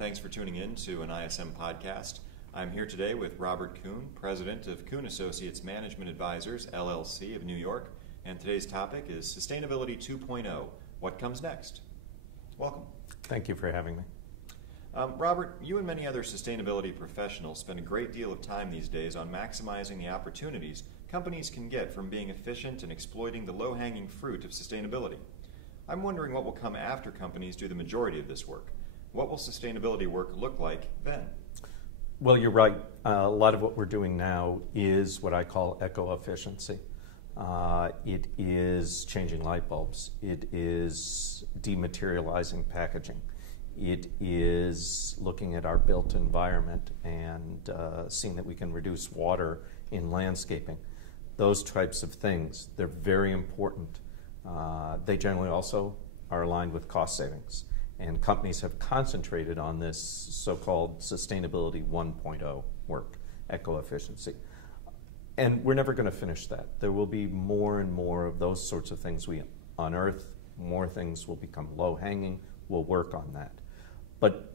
thanks for tuning in to an ISM podcast. I'm here today with Robert Kuhn, president of Kuhn Associates Management Advisors, LLC of New York, and today's topic is Sustainability 2.0, what comes next? Welcome. Thank you for having me. Robert, you and many other sustainability professionals spend a great deal of time these days on maximizing the opportunities companies can get from being efficient and exploiting the low-hanging fruit of sustainability. I'm wondering what will come after companies do the majority of this work. What will sustainability work look like then? Well, you're right. A lot of what we're doing now is what I call eco-efficiency. It is changing light bulbs. It is dematerializing packaging. It is looking at our built environment and seeing that we can reduce water in landscaping. Those types of things, they're very important. They generally also are aligned with cost savings. And companies have concentrated on this so-called Sustainability 1.0 work, eco-efficiency. And we're never going to finish that. There will be more and more of those sorts of things we unearth. More things will become low-hanging. We'll work on that. But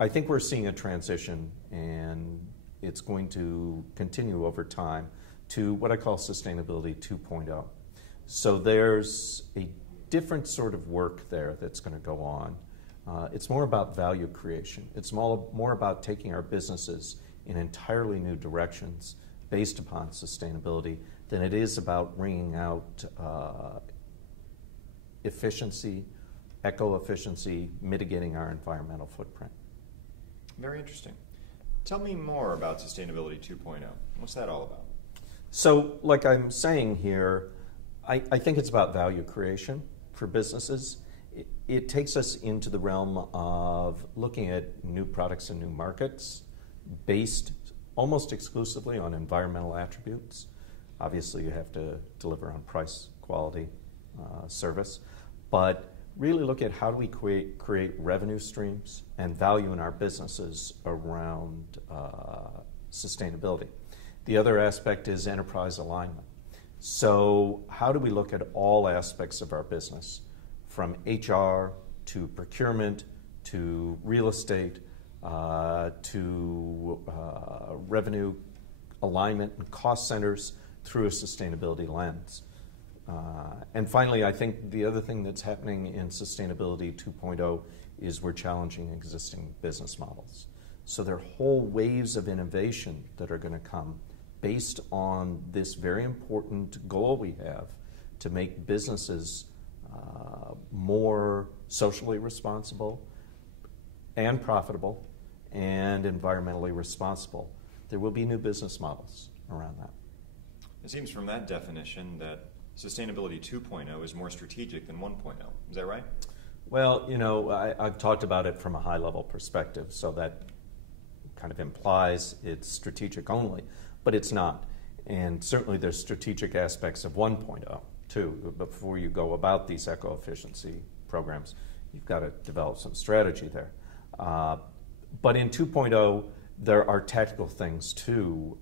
I think we're seeing a transition, and it's going to continue over time to what I call Sustainability 2.0. So there's a different sort of work there that's going to go on. It's more about value creation. It's more about taking our businesses in entirely new directions based upon sustainability than it is about wringing out efficiency, eco-efficiency, mitigating our environmental footprint. Very interesting. Tell me more about Sustainability 2.0. What's that all about? So, like I'm saying here, I think it's about value creation for businesses. It takes us into the realm of looking at new products and new markets based almost exclusively on environmental attributes. Obviously, you have to deliver on price, quality, service, but really look at how do we create revenue streams and value in our businesses around sustainability. The other aspect is enterprise alignment. So how do we look at all aspects of our business, from HR to procurement to real estate to revenue alignment and cost centers through a sustainability lens. And finally, I think the other thing that's happening in Sustainability 2.0 is we're challenging existing business models. So there are whole waves of innovation that are going to come based on this very important goal we have to make businesses more socially responsible and profitable and environmentally responsible. There will be new business models around that. It seems from that definition that Sustainability 2.0 is more strategic than 1.0. Is that right? Well, you know, I've talked about it from a high-level perspective, so that kind of implies it's strategic only, but it's not. And certainly there's strategic aspects of 1.0 too. Before you go about these eco-efficiency programs, you've got to develop some strategy there. But in 2.0, there are tactical things too.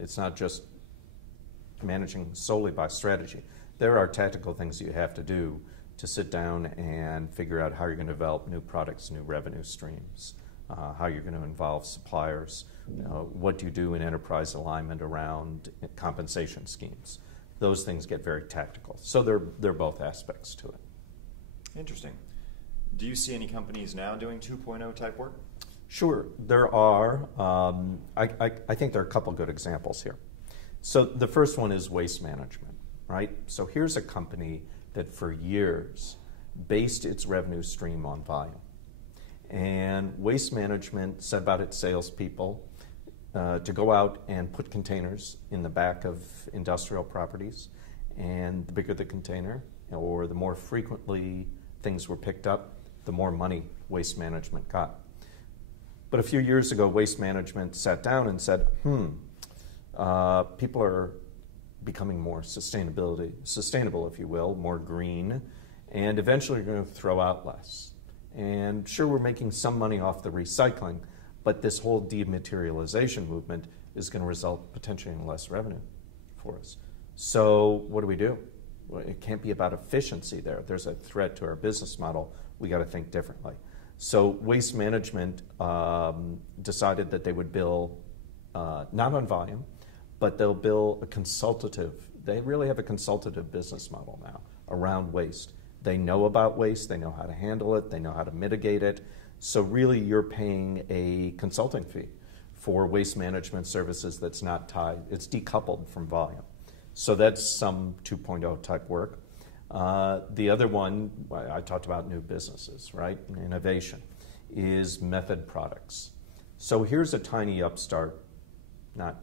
It's not just managing solely by strategy. There are tactical things you have to do to sit down and figure out how you're going to develop new products, new revenue streams, how you're going to involve suppliers, what do you do in enterprise alignment around compensation schemes. Those things get very tactical. So they're both aspects to it. Interesting. Do you see any companies now doing 2.0 type work? Sure, there are. I think there are a couple good examples here. So the first one is waste management, right? So here's a company that for years based its revenue stream on volume. And waste management set about its salespeople to go out and put containers in the back of industrial properties. And the bigger the container, or the more frequently things were picked up, the more money waste management got. But a few years ago, waste management sat down and said, people are becoming more sustainable, if you will, more green, and eventually we're going to throw out less. And sure, we're making some money off the recycling, but this whole dematerialization movement is going to result potentially in less revenue for us. So what do? Well, it can't be about efficiency there. If there's a threat to our business model, we got to think differently. So Waste Management decided that they would bill not on volume, but they'll bill a consultative. They really have a consultative business model now around waste. They know about waste, they know how to handle it, they know how to mitigate it. So really you're paying a consulting fee for waste management services that's not tied, it's decoupled from volume. So that's some 2.0 type work. The other one, I talked about new businesses, right? Innovation, is method products. So here's a tiny upstart, not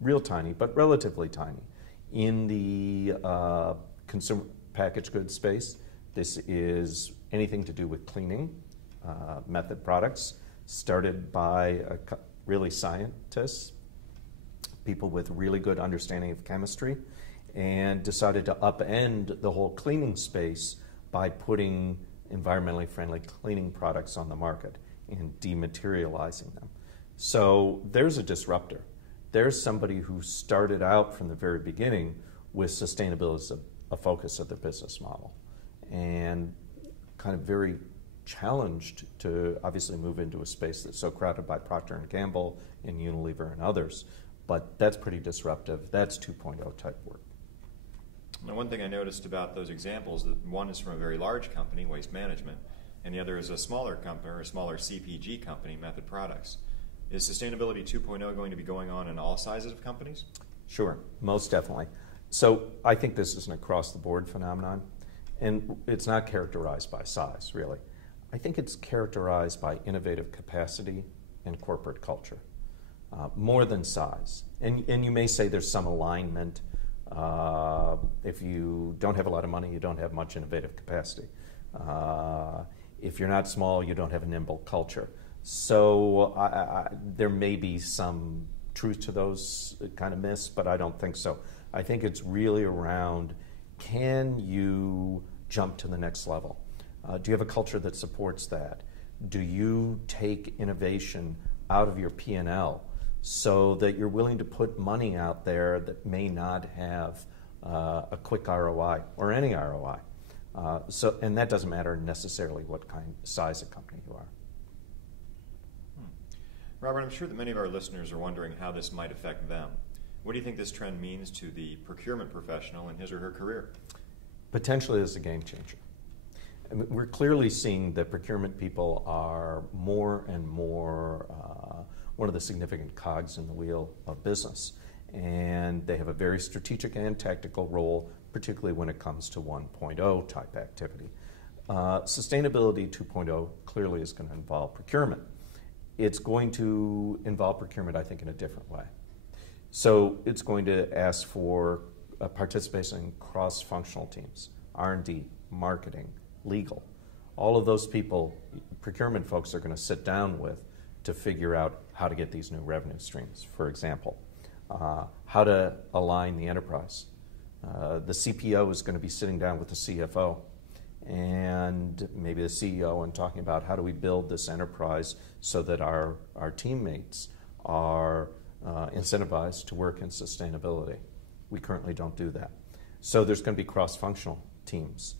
real tiny, but relatively tiny, in the consumer packaged goods space. This is anything to do with cleaning, method products, started by really scientists, people with really good understanding of chemistry, and decided to upend the whole cleaning space by putting environmentally friendly cleaning products on the market and dematerializing them. So there's a disruptor. There's somebody who started out from the very beginning with sustainability as a focus of their business model, and kind of very challenged to obviously move into a space that's so crowded by Procter & Gamble and Unilever and others. But that's pretty disruptive. That's 2.0 type work. Now, one thing I noticed about those examples, that one is from a very large company, Waste Management, and the other is a smaller company, or a smaller CPG company, Method Products. Is Sustainability 2.0 going to be going on in all sizes of companies? Sure, most definitely. So I think this is an across-the-board phenomenon, and it's not characterized by size, really. I think it's characterized by innovative capacity and corporate culture, more than size. And you may say there's some alignment. If you don't have a lot of money, you don't have much innovative capacity. If you're not small, you don't have a nimble culture. So there may be some truth to those kind of myths, but I don't think so. I think it's really around, can you jump to the next level? Do you have a culture that supports that? Do you take innovation out of your P&L so that you're willing to put money out there that may not have a quick ROI or any ROI? And that doesn't matter necessarily what size of company you are. Robert, I'm sure that many of our listeners are wondering how this might affect them. What do you think this trend means to the procurement professional in his or her career? Potentially as a game changer. I mean, we're clearly seeing that procurement people are more and more one of the significant cogs in the wheel of business. And they have a very strategic and tactical role, particularly when it comes to 1.0 type activity. Sustainability 2.0 clearly is going to involve procurement. It's going to involve procurement, I think, in a different way. So it's going to ask for participation in cross-functional teams, R&D, marketing, legal. All of those people, procurement folks are going to sit down with to figure out how to get these new revenue streams, for example. How to align the enterprise. The CPO is going to be sitting down with the CFO and maybe the CEO and talking about how do we build this enterprise so that our teammates are incentivized to work in sustainability. We currently don't do that. So there's going to be cross-functional teams.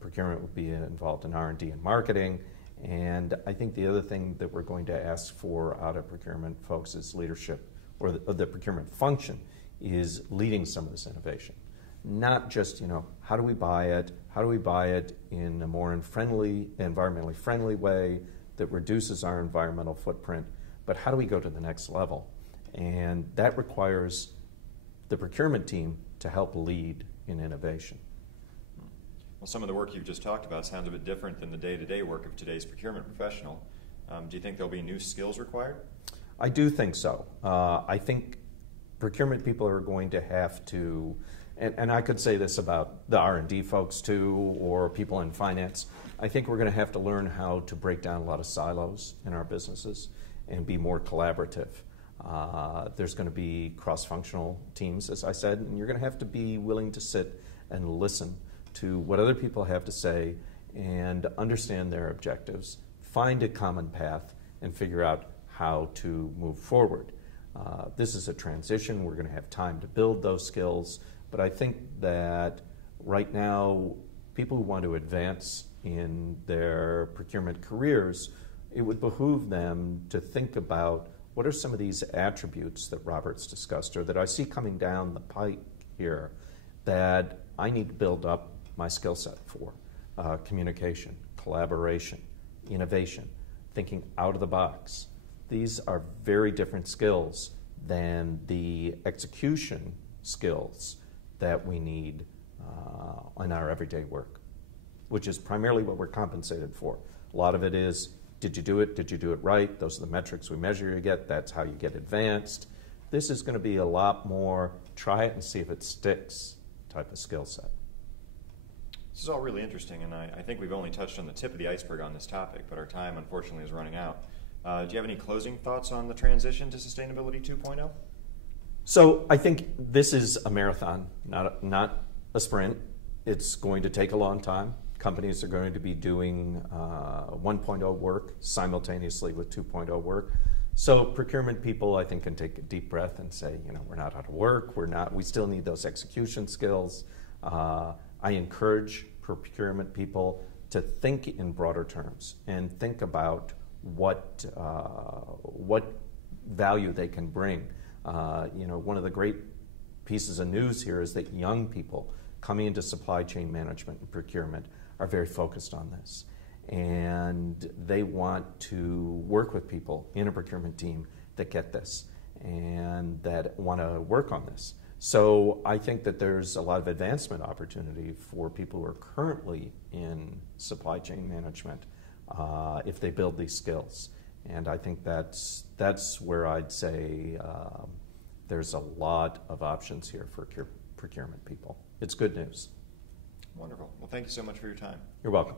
Procurement would be involved in R&D and marketing. And I think the other thing that we're going to ask for out of procurement folks is leadership, or the procurement function is leading some of this innovation. Not just, how do we buy it? How do we buy it in a more environmentally friendly way that reduces our environmental footprint, but how do we go to the next level? And that requires the procurement team to help lead in innovation. Well, some of the work you've just talked about sounds a bit different than the day-to-day work of today's procurement professional. Do you think there'll be new skills required? I do think so. I think procurement people are going to have to, and I could say this about the R&D folks too, or people in finance, I think we're going to have to learn how to break down a lot of silos in our businesses and be more collaborative. There's going to be cross-functional teams, as I said, and you're going to have to be willing to sit and listen to what other people have to say and understand their objectives, find a common path, and figure out how to move forward. This is a transition. We're going to have time to build those skills, but I think that right now, people who want to advance in their procurement careers, it would behoove them to think about what are some of these attributes that Robert's discussed or that I see coming down the pike here that I need to build up my skill set for. Communication, collaboration, innovation, thinking out of the box. These are very different skills than the execution skills that we need in our everyday work, which is primarily what we're compensated for. A lot of it is, did you do it? Did you do it right? Those are the metrics we measure you get. That's how you get advanced. This is going to be a lot more try it and see if it sticks type of skill set. This is all really interesting, and I think we've only touched on the tip of the iceberg on this topic, but our time, unfortunately, is running out. Do you have any closing thoughts on the transition to Sustainability 2.0? So I think this is a marathon, not a sprint. It's going to take a long time. Companies are going to be doing 1.0 work simultaneously with 2.0 work. So procurement people, I think, can take a deep breath and say, we're not out of work. We still need those execution skills. I encourage procurement people to think in broader terms and think about what value they can bring. One of the great pieces of news here is that young people coming into supply chain management and procurement are very focused on this. And they want to work with people in a procurement team that get this and that want to work on this. So I think that there's a lot of advancement opportunity for people who are currently in supply chain management if they build these skills. And I think that's where I'd say there's a lot of options here for procurement people. It's good news. Wonderful. Well, thank you so much for your time. You're welcome.